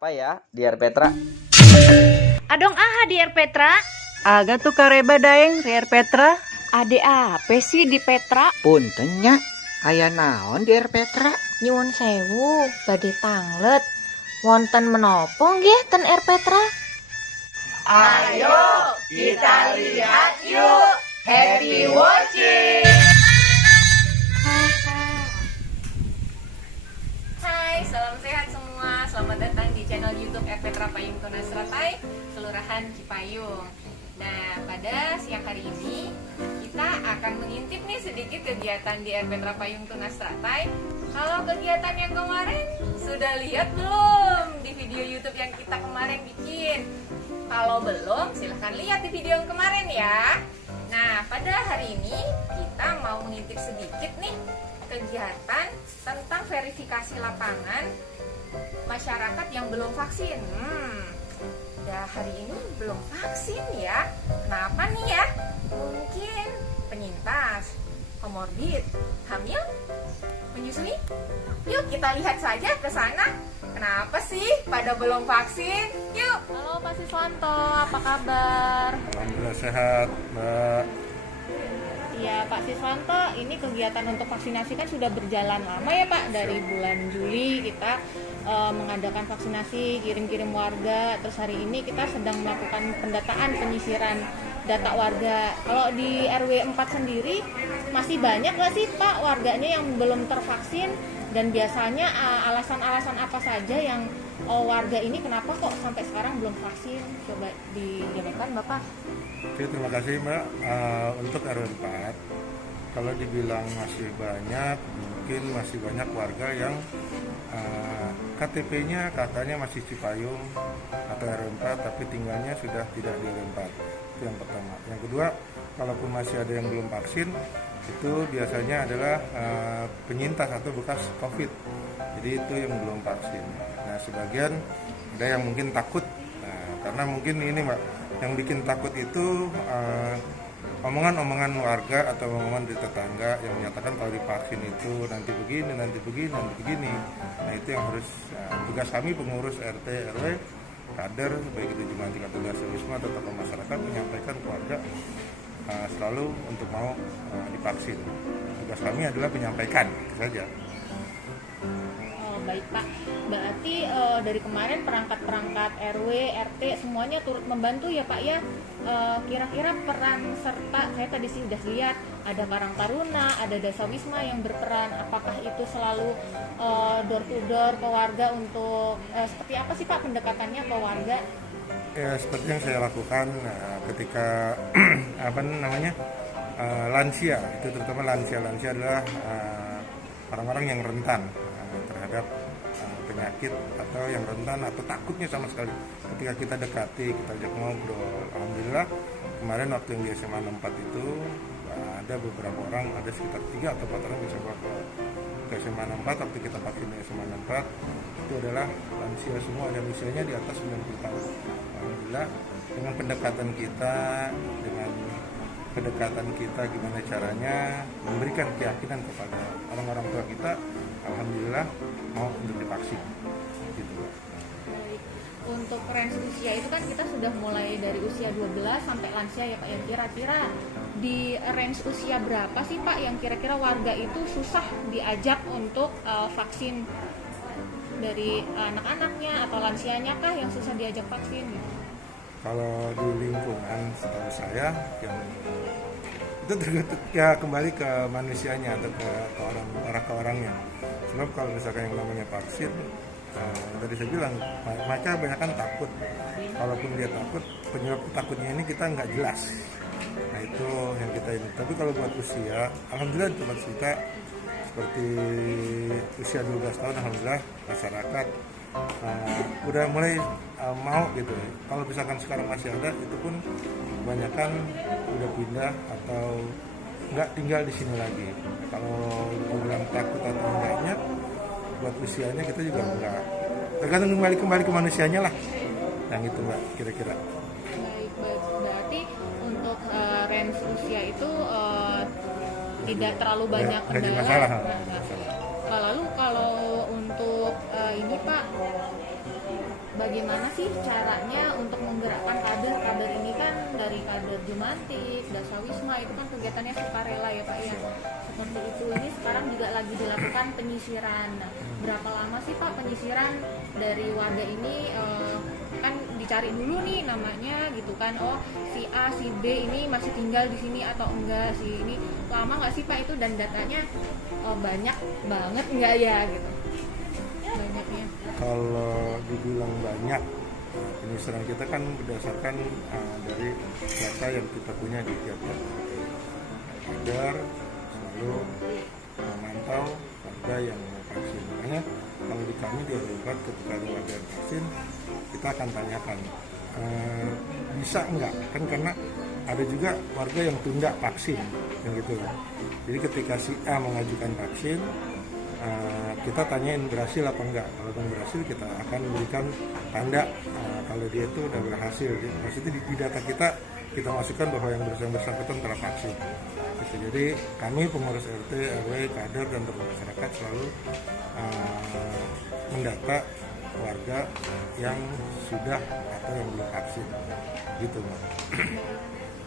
Apa ya, Diar Petra? Adong aha Diar Petra? Aga tuh kareba daeng Diar Petra. Ade apa sih di Petra? Puntennya, aya naon Diar Petra? Nyuwun sewu, badhe tanglet. Wonten menapa nggih ten R Petra? Ayo kita lihat yuk. Happy watching. Hai, salam sehat semua. Selamat datang di channel YouTube R Petra Payung Tunas Ratai, Kelurahan Cipayung. Nah, pada siang hari ini kita akan mengintip nih sedikit kegiatan di R Petra Payung Tunas Ratai. Kalau kegiatan yang kemarin sudah lihat belum di video YouTube yang kita kemarin bikin? Kalau belum, silahkan lihat di video yang kemarin ya. Nah, pada hari ini kita mau mengintip sedikit nih kegiatan tentang verifikasi lapangan masyarakat yang belum vaksin. Udah hari ini belum vaksin ya. Kenapa nih ya? Mungkin penyintas, komorbid, hamil, menyusui. Yuk kita lihat saja ke sana. Kenapa sih pada belum vaksin? Yuk. Halo Pak Siswanto, apa kabar? Alhamdulillah sehat, Mbak. Ya Pak Siswanto, ini kegiatan untuk vaksinasi kan sudah berjalan lama ya Pak. Dari bulan Juli kita mengadakan vaksinasi, kirim-kirim warga. Terus hari ini kita sedang melakukan pendataan, penyisiran data warga. Kalau di RW 4 sendiri masih banyak nggak sih Pak warganya yang belum tervaksin? Dan biasanya alasan-alasan apa saja yang warga ini kenapa kok sampai sekarang belum vaksin? Coba dijelaskan Bapak. Oke, terima kasih Mbak. Untuk RW 4, kalau dibilang masih banyak, mungkin masih banyak warga yang KTP-nya katanya masih Cipayung atau RW 4, tapi tinggalnya sudah tidak di RW 4. Itu yang pertama. Yang kedua, kalaupun masih ada yang belum vaksin, itu biasanya adalah penyintas atau bekas COVID. Jadi itu yang belum vaksin. Nah, sebagian ada yang mungkin takut. Nah, karena mungkin ini Mbak, yang bikin takut itu omongan-omongan warga atau omongan di tetangga yang menyatakan kalau divaksin itu nanti begini, nanti begini, nanti begini. Nah, itu yang harus tugas kami pengurus RT, RW, kader, baik itu Jumanti atau Wisma atau tokoh masyarakat menyampaikan ke warga selalu untuk mau divaksin. Tugas kami adalah menyampaikan, itu saja. Baik Pak, berarti dari kemarin perangkat-perangkat RW, RT semuanya turut membantu ya Pak ya. Kira-kira peran serta, saya tadi sih udah lihat ada Karang Taruna, ada Desa Wisma yang berperan. Apakah itu selalu door to door ke warga untuk seperti apa sih Pak pendekatannya ke warga? Ya, seperti yang saya lakukan ketika lansia, itu terutama lansia adalah orang-orang yang rentan terhadap penyakit atau yang rentan atau takutnya sama sekali. Ketika kita dekati, kita ajak ngobrol. Alhamdulillah kemarin waktu yang di SMA 64 itu ada beberapa orang, ada sekitar 3 atau 4 orang bisa bawa ke SMA 64. Waktu kita vaksin di SMA 64 itu adalah lansia semua dan usianya di atas 90 tahun. Alhamdulillah dengan pendekatan kita gimana caranya memberikan keyakinan kepada orang-orang tua kita, alhamdulillah mau untuk divaksin gitu. Baik. Untuk range usia itu kan kita sudah mulai dari usia 12 sampai lansia ya Pak. Yang kira-kira di range usia berapa sih Pak yang kira-kira warga itu susah diajak untuk vaksin? Dari anak-anaknya atau lansianya kah yang susah diajak vaksin? Kalau di lingkungan setahu saya yang itu tergantung ya kembali ke manusianya atau ke orangnya. Sebab kalau misalkan yang namanya vaksin, tadi saya bilang mereka banyak kan takut. Kalaupun dia takut, penyebab takutnya ini kita nggak jelas. Nah itu yang kita ini. Tapi kalau buat usia, alhamdulillah di tempat kita seperti usia 12 tahun, alhamdulillah masyarakat udah mulai mau gitu. Kalau misalkan sekarang masih ada, itu pun kebanyakan udah pindah atau nggak tinggal di sini lagi. Kalau bilang takut atau enggaknya, buat usianya kita juga enggak. Tergantung kembali ke manusianya lah. Yang itu Mbak, kira-kira. Baik, berarti untuk range usia itu tidak terlalu banyak kendala. Lalu kalau untuk ini Pak, bagaimana sih caranya untuk menggerakkan kader ini kan dari kader Jumantik, Dasawisma itu kan kegiatannya sukarela ya Pak ya. Seperti itu, ini sekarang juga lagi dilakukan penyisiran. Nah, berapa lama sih Pak penyisiran dari warga ini? Kan dicari dulu nih namanya gitu kan, oh si A, si B ini masih tinggal di sini atau enggak, si ini lama nggak sih Pak itu, dan datanya banyak banget nggak ya gitu banyaknya? Kalau dibilang banyak, penyisiran kita kan berdasarkan dari data yang kita punya di tiap-tiap kader, selalu memantau warga yang mau vaksin. Makanya kalau di kami di RW 4 ketika ada warga yang vaksin, kita akan tanyakan bisa enggak, kan karena ada juga warga yang tunda vaksin yang gitu. Jadi ketika si A mengajukan vaksin, kita tanyain berhasil apa enggak. Kalau berhasil, kita akan berikan tanda kalau dia itu udah berhasil. Maksudnya di data kita masukkan bahwa yang bersangkutan telah vaksin gitu. Jadi kami pengurus RT, RW, kader dan tokoh masyarakat selalu mendata warga yang sudah atau yang belum vaksin gitu Mbak.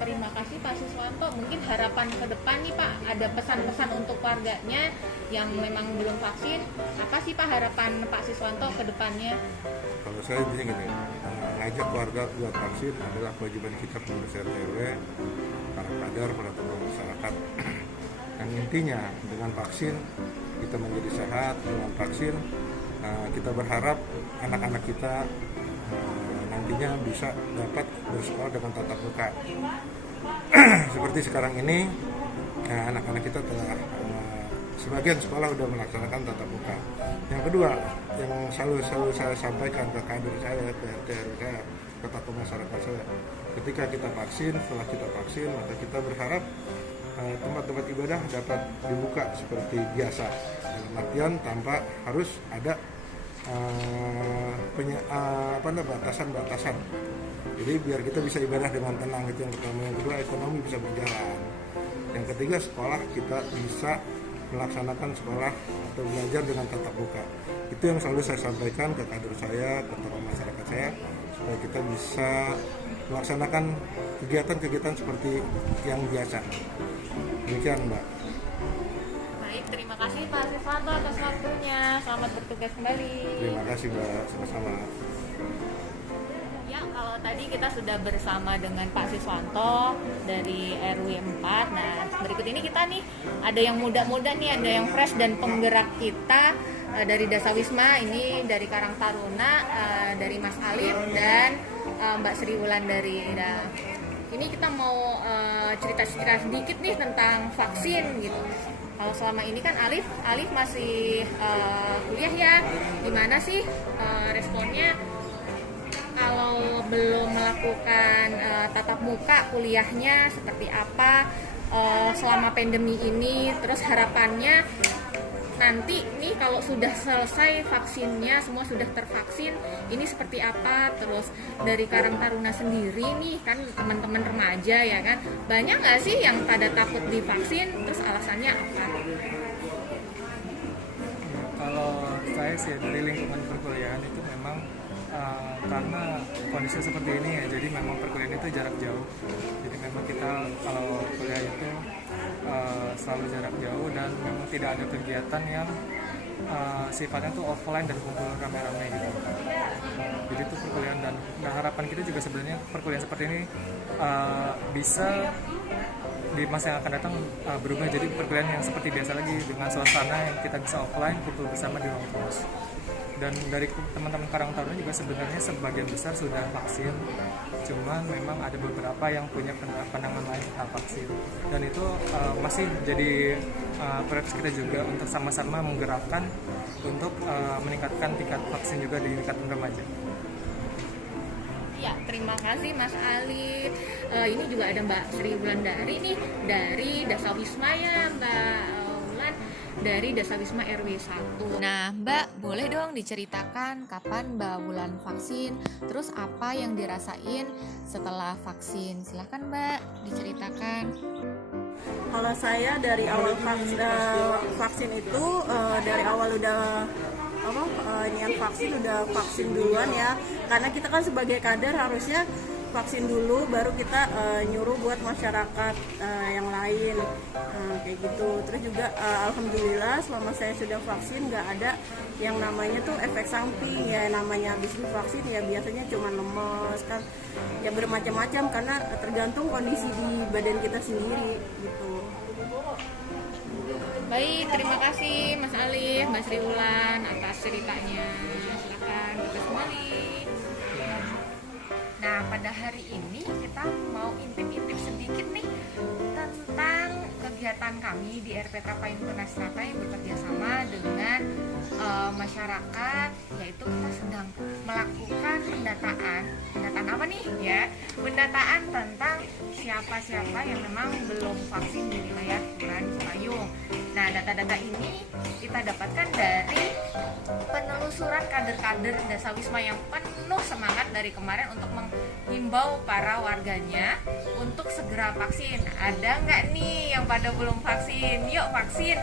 Terima kasih Pak Siswanto. Mungkin harapan ke depan nih Pak, ada pesan-pesan untuk warganya yang memang belum vaksin. Apa sih Pak harapan Pak Siswanto ke depannya? Kalau saya begini gini, ngajak warga buat vaksin adalah kewajiban kita pengurus RT RW, para kader, para tokoh masyarakat. Dan intinya dengan vaksin kita menjadi sehat, dengan vaksin kita berharap anak-anak kita nantinya bisa dapat bersekolah dengan tatap muka. Seperti sekarang ini anak-anak kita telah sebagian sekolah sudah melaksanakan tatap muka. Yang kedua, yang selalu saya sampaikan ke kader saya, ke RT saya, ke tokoh masyarakat saya, ketika kita vaksin, setelah kita vaksin, maka kita berharap tempat-tempat ibadah dapat dibuka seperti biasa, dalam artian tanpa harus ada batasan-batasan. Jadi biar kita bisa ibadah dengan tenang, itu yang pertama. Yang kedua, ekonomi bisa berjalan. Yang ketiga, sekolah kita bisa melaksanakan sekolah atau belajar dengan tatap muka. Itu yang selalu saya sampaikan ke kader saya, ke tokoh masyarakat saya, supaya kita bisa melaksanakan kegiatan-kegiatan seperti yang biasa. Demikian Mbak. Baik, terima kasih Pak Siswanto atas waktunya. Selamat bertugas kembali. Terima kasih Mbak, sama-sama. Ya, kalau tadi kita sudah bersama dengan Pak Siswanto dari RW 4. Nah, berikut ini kita nih ada yang muda-muda nih, ada yang fresh dan penggerak kita dari Dasawisma, ini dari Karang Taruna, dari Mas Alif dan Mbak Sri Wulandari. Nah, ini kita mau cerita-cerita sedikit nih tentang vaksin gitu. Kalau selama ini kan Alif masih kuliah ya. Gimana sih responnya kalau belum melakukan tatap muka kuliahnya, seperti apa selama pandemi ini? Terus harapannya nanti nih kalau sudah selesai vaksinnya, semua sudah tervaksin, ini seperti apa? Terus dari Karang Taruna sendiri nih kan teman-teman remaja ya kan, banyak nggak sih yang pada takut divaksin? Terus alasannya apa? Kalau saya sih dari lingkungan perkuliahan itu memang karena kondisi seperti ini ya, jadi memang perkuliahan itu jarak jauh. Jadi memang kita kalau kuliah itu selalu jarak jauh dan memang tidak ada kegiatan yang sifatnya tuh offline dan kumpul rame-rame gitu. Jadi itu perkuliahan, dan harapan kita juga sebenarnya perkuliahan seperti ini bisa di masa yang akan datang berubah jadi perkuliahan yang seperti biasa lagi, dengan suasana yang kita bisa offline kumpul bersama di ruang kelas. Dan dari teman-teman Karang Taruna juga sebenarnya sebagian besar sudah vaksin, cuman memang ada beberapa yang punya pandangan lain tentang vaksin, dan itu masih jadi prioritas kita juga untuk sama-sama menggerakkan untuk meningkatkan tingkat vaksin juga di tingkat remaja. Ya, terima kasih Mas Ali. Ini juga ada Mbak Sri Wulandari nih dari Dasawisma ya, Mbak Wulan dari Dasawisma RW 1. Nah, Mbak, boleh dong diceritakan kapan Mbak Wulan vaksin, terus apa yang dirasain setelah vaksin? Silahkan Mbak, diceritakan. Kalau saya dari awal vaksin itu dari awal udah niat vaksin udah vaksin duluan ya, karena kita kan sebagai kader harusnya vaksin dulu baru kita nyuruh buat masyarakat yang lain kayak gitu. Terus juga alhamdulillah selama saya sudah vaksin nggak ada yang namanya tuh efek samping ya. Namanya habis divaksin ya biasanya cuma lemes kan, ya bermacam-macam karena tergantung kondisi di badan kita sendiri gitu. Baik, terima kasih Mas Alif, Mbak Sri Wulan atas ceritanya. Silakan tugas kembali. Nah, pada hari ini kita mau intip-intip sedikit nih tentang kegiatan kami di RPTRA Payung Tunas Strata yang bekerja sama dengan masyarakat, yaitu kita sedang melakukan pendataan apa nih ya? Pendataan tentang siapa-siapa yang memang belum vaksin di wilayah Kelurahan Cipayung. Nah, data-data ini kita dapatkan dari penelusuran kader-kader Dasawisma yang penuh semangat dari kemarin untuk menghimbau para warganya untuk segera vaksin. Ada nggak nih yang pada belum vaksin? Yuk vaksin!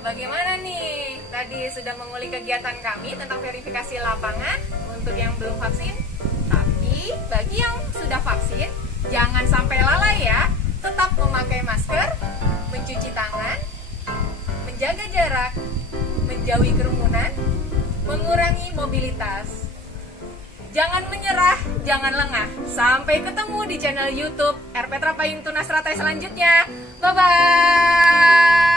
Bagaimana nih? Tadi sudah mengulik kegiatan kami tentang verifikasi lapangan untuk yang belum vaksin. Tapi bagi yang sudah vaksin, jangan sampai lalai ya. Tetap memakai masker, mencuci tangan, menjaga jarak, menjauhi kerumunan, mengurangi mobilitas. Jangan menyerah, jangan lengah. Sampai ketemu di channel YouTube RPTRA Payung Tunas Strata selanjutnya. Bye-bye!